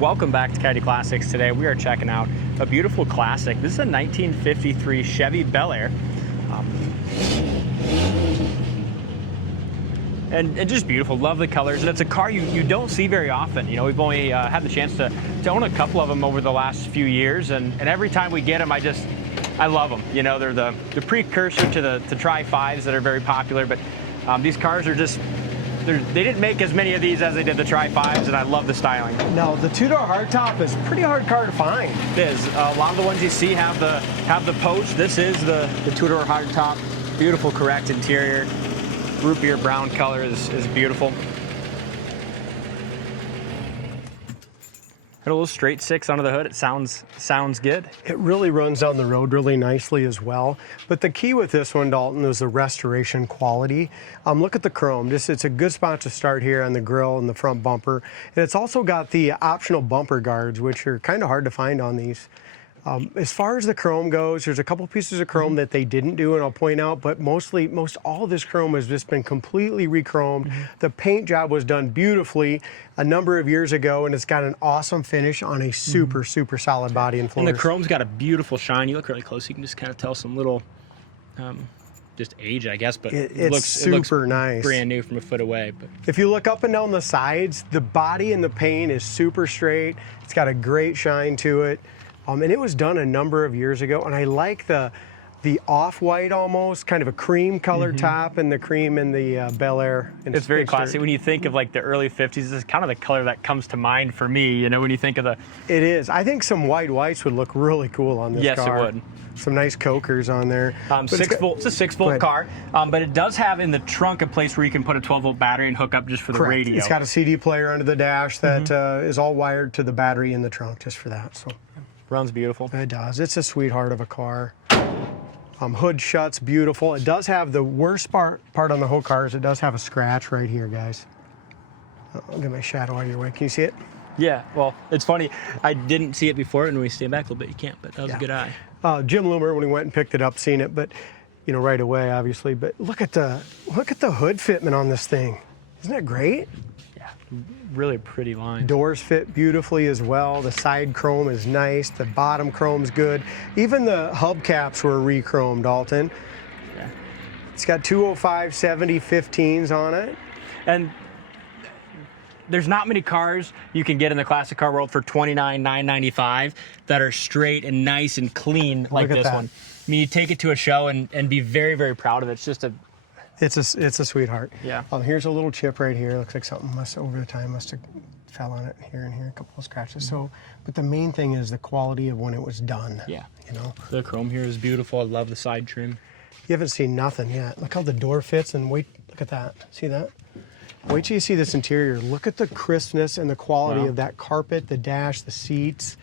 Welcome back to Coyote Classics. Today we are checking out a beautiful classic. This is a 1953 Chevy Bel Air. And just beautiful, love the colors. And it's a car you don't see very often. You know, we've only had the chance to own a couple of them over the last few years. And every time we get them, I love them. You know, they're the precursor to the Tri-5s that are very popular. But these cars are just, they didn't make as many of these as they did the Tri-5s, and I love the styling. No, the two-door hardtop is a pretty hard car to find. It is. A lot of the ones you see have the post. This is the two-door hardtop. Beautiful correct interior. Root beer brown color is beautiful. Got a little straight six under the hood. It sounds good. It really runs down the road really nicely as well. But the key with this one, Dalton, is the restoration quality. Look at the chrome. It's a good spot to start here on the grille and the front bumper. And it's also got the optional bumper guards, which are kind of hard to find on these. As far as the chrome goes, there's a couple pieces of chrome that they didn't do, and I'll point out, but most all of this chrome has just been completely re-chromed. The paint job was done beautifully a number of years ago, and it's got an awesome finish on a super solid body and floors. And the chrome's got a beautiful shine. You look really close, you can just kind of tell some little, just age, I guess, but it looks super nice. Brand new from a foot away. But if you look up and down the sides, the body and the paint is super straight. It's got a great shine to it. And it was done a number of years ago, and I like the off-white almost, kind of a cream colored top, and the cream in the Bel Air. It's very classy. When you think of like the early 50s, this is kind of the color that comes to mind for me, you know, when you think of the... It is. I think some whites would look really cool on this car. Yes, it would. Some nice cokers on there. 6-volt. It's a 6-volt car, but it does have in the trunk a place where you can put a 12-volt battery and hook up just for the radio. It's got a CD player under the dash that is all wired to the battery in the trunk just for that. So. Runs beautiful. It does. It's a sweetheart of a car. Hood shuts beautiful. It does have the worst part on the whole car is it does have a scratch right here, guys. I'll get my shadow out of your way. Can you see it? Yeah. Well, it's funny. I didn't see it before, and when we stand back a little bit, you can't. But that was a good eye. Jim Loomer, when he went and picked it up, seen it, but you know, right away, obviously. But look at the hood fitment on this thing. Isn't that great? Really pretty line. Doors fit beautifully as well. The side chrome is nice. The bottom chrome's good. Even the hubcaps were re-chromed, Dalton. Yeah. It's got 205 70 15s on it. And there's not many cars you can get in the classic car world for $29,995 that are straight and nice and clean like this one. I mean, you take it to a show and be very, very proud of it. It's just a... It's a sweetheart. Yeah. Here's a little chip right here. Looks like something over the time must have fell on it here and here, a couple of scratches. So, but the main thing is the quality of when it was done. Yeah. You know. The chrome here is beautiful. I love the side trim. You haven't seen nothing yet. Look how the door fits, and wait, look at that. See that? Wait till you see this interior. Look at the crispness and the quality of that carpet, the dash, the seats.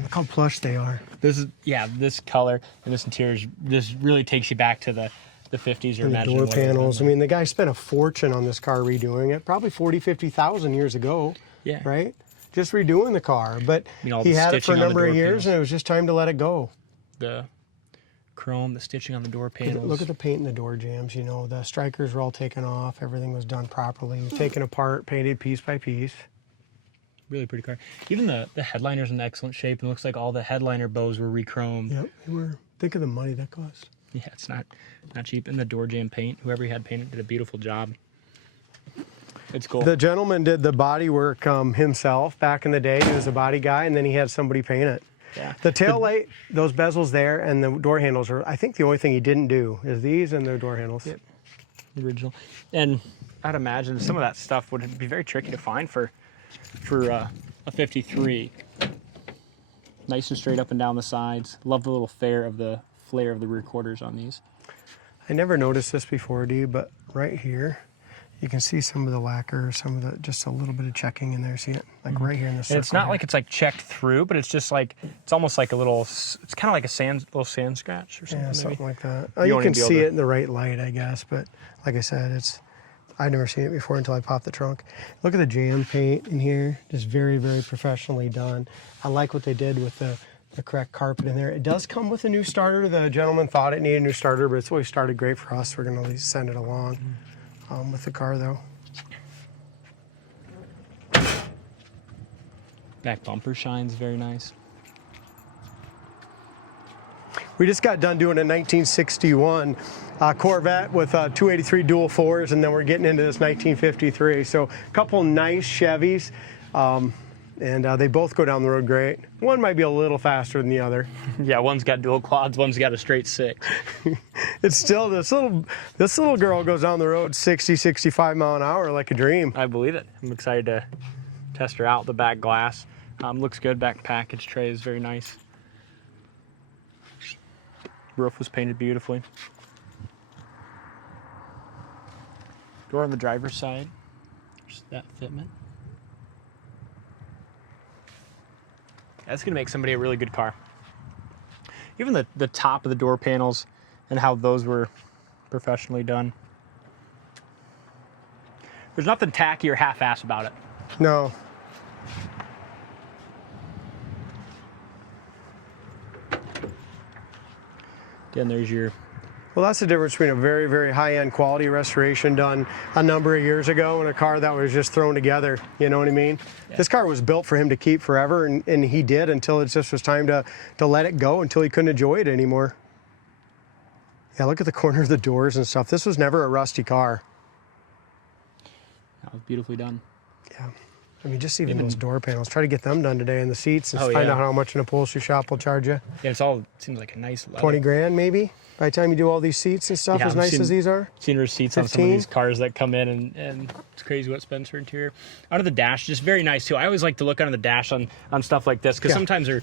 Look how plush they are. This color and this interior, this really takes you back to the 50s or the door panels. I mean, the guy spent a fortune on this car redoing it, probably 50,000 years ago. Yeah. Right? Just redoing the car. But he had it for a number of years, and it was just time to let it go. The chrome, the stitching on the door panels. Look at the paint in the door jambs. You know, the strikers were all taken off. Everything was done properly. Taken apart, painted piece by piece. Really pretty car. Even the headliner's in excellent shape, and it looks like all the headliner bows were re-chromed. Yep, they were. Think of the money that cost. Yeah, it's not cheap. And the door jamb paint, whoever had painted did a beautiful job. It's cool. The gentleman did the body work himself back in the day. He was a body guy, and then he had somebody paint it. Yeah. The tail light, those bezels there, and the door handles are, I think the only thing he didn't do is these and the door handles. Yep. The original. And I'd imagine some of that stuff would be very tricky to find for a 53. Nice and straight up and down the sides. Love the little flare of the rear quarters on these. I never noticed this before, do you? But right here, you can see some of the lacquer, just a little bit of checking in there. See it? Like right here in the circle. And it's not like it's like checked through, but it's just like, it's almost like a little, it's kind of like a little sand scratch or something. Yeah, something like that. You can see it in the right light, I guess. But like I said, I'd never seen it before until I popped the trunk. Look at the jam paint in here. Just very, very professionally done. I like what they did with the correct carpet in there. It does come with a new starter. The gentleman thought it needed a new starter, but it's always started great for us. We're going to at least send it along with the car, though. Back bumper shines very nice. We just got done doing a 1961 Corvette with 283 dual fours, and then we're getting into this 1953. So a couple nice Chevys, and they both go down the road great. One might be a little faster than the other. Yeah, one's got dual quads, one's got a straight 6. It's still, this little girl goes down the road 60, 65 mile an hour like a dream. I believe it. I'm excited to test her out. The back glass looks good. Back package tray is very nice. Roof was painted beautifully. Door on the driver's side. There's that fitment. That's going to make somebody a really good car. Even the top of the door panels and how those were professionally done. There's nothing tacky or half-ass about it. No. Again, there's your... Well, that's the difference between a very, very high-end quality restoration done a number of years ago and a car that was just thrown together. You know what I mean? Yeah. This car was built for him to keep forever, and he did until it just was time to let it go, until he couldn't enjoy it anymore. Yeah, look at the corner of the doors and stuff. This was never a rusty car. That was beautifully done. Yeah. I mean, just even those door panels. Try to get them done today, and the seats, and find out how much an upholstery shop will charge you. Yeah, it seems like a nice leather. 20 grand maybe? By the time you do all these seats and stuff, as nice as these are? Seen receipts 15? On some of these cars that come in, and it's crazy what spends for interior. Under the dash, just very nice too. I always like to look under the dash on stuff like this, because sometimes they're,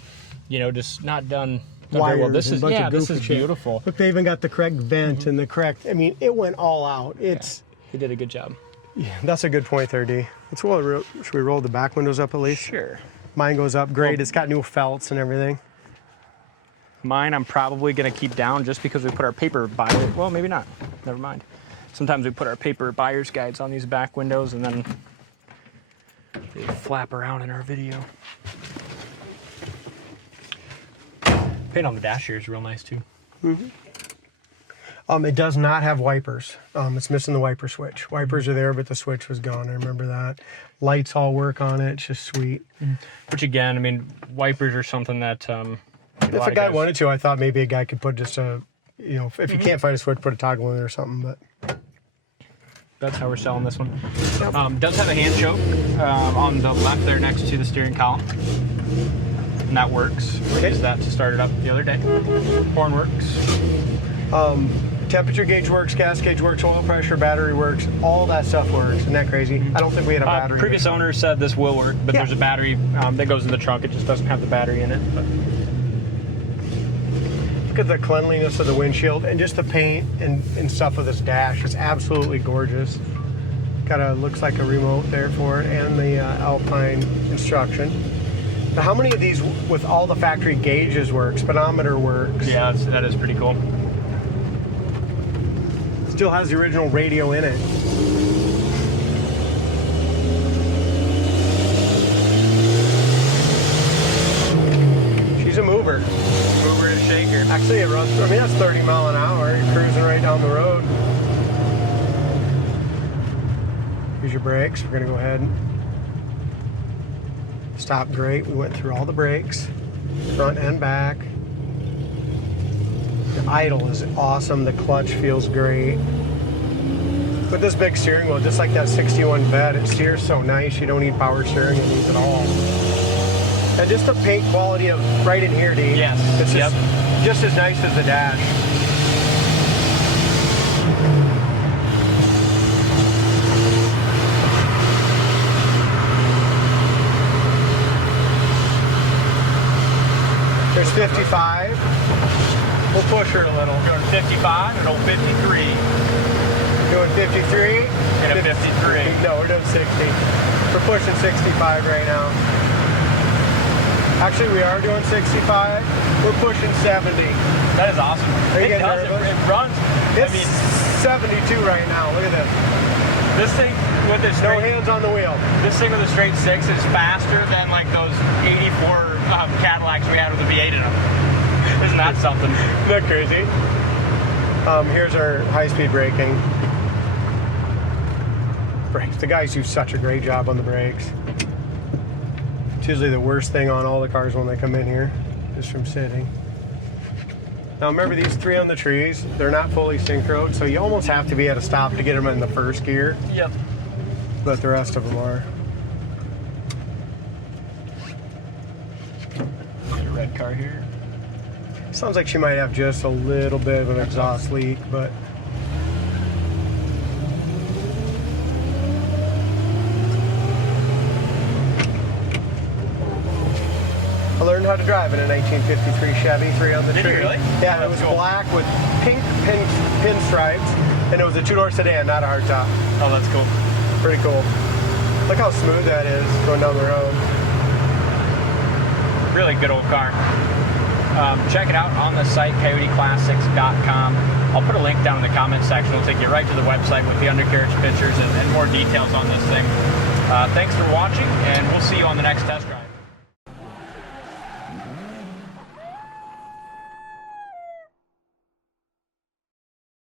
just not done very well. This is beautiful. Look, they even got the correct vent and the correct, I mean, it went all out. They did a good job. Yeah, that's a good point there, D. Should we roll the back windows up at least? Sure. Mine goes up great. Well, it's got new felts and everything. Mine I'm probably going to keep down just because we put our paper buyer, well, maybe not. Never mind. Sometimes we put our paper buyer's guides on these back windows, and then they flap around in our video. Paint on the dash here is real nice too. Mm-hmm. It does not have wipers. It's missing the wiper switch. Wipers are there, but the switch was gone. I remember that. Lights all work on it. It's just sweet. Which again, I mean, wipers are something that if a guy wanted to, I thought maybe a guy could put just a, if you can't find a switch, put a toggle in it or something. But that's how we're selling this one. Yep. Does have a hand choke on the left there next to the steering column. And that works. We used that to start it up the other day. Horn works. Temperature gauge works, gas gauge works, oil pressure, battery works, all that stuff works. Isn't that crazy? I don't think we had a battery. Previous owner said this will work, but there's a battery that goes in the trunk. It just doesn't have the battery in it. But. Look at the cleanliness of the windshield and just the paint and stuff of this dash. It's absolutely gorgeous. Looks like a remote there for it, and the Alpine instruction. Now, how many of these with all the factory gauges work? Speedometer works. Yeah, that is pretty cool. Still has the original radio in it. She's a mover. Mover and shaker. Actually, it runs, I mean, that's 30 mile an hour. You're cruising right down the road. Here's your brakes. We're going to go ahead and stop. Great. We went through all the brakes, front and back. The idle is awesome. The clutch feels great. With this big steering wheel, just like that 61 Vet, it steers so nice. You don't need power steering in these at all. And just the paint quality of right in here, D. Yes. It's just as nice as the dash. There's 55. We'll push her a little. We're doing 55 and old 53. Doing 53? And a 53. No, we're doing 60. We're pushing 65 right now. Actually, we are doing 65. We're pushing 70. That is awesome. It runs. It's 72 right now. Look at this. This thing with this no hands on the wheel. This thing with a straight 6 is faster than like those 84 Cadillacs we had with the V8 in them. Isn't that something? Isn't that crazy? Here's our high-speed braking. Brakes. The guys do such a great job on the brakes. usually the worst thing on all the cars when they come in here, just from sitting. Now remember, these 3 on the trees, they're not fully synchroed, so you almost have to be at a stop to get them in the first gear. Yep. But the rest of them are. Your red car here. Sounds like she might have just a little bit of an exhaust leak, but I learned how to drive in a 1953 Chevy 3 on the tree. Did you really? Yeah, it was cool. black with pink pinstripes, and it was a 2-door sedan, not a hardtop. Oh, that's cool. Pretty cool. Look how smooth that is going down the road. Really good old car. Check it out on the site, coyoteclassics.com. I'll put a link down in the comments section. It'll take you right to the website with the undercarriage pictures and more details on this thing. Thanks for watching, and we'll see you on the next test drive.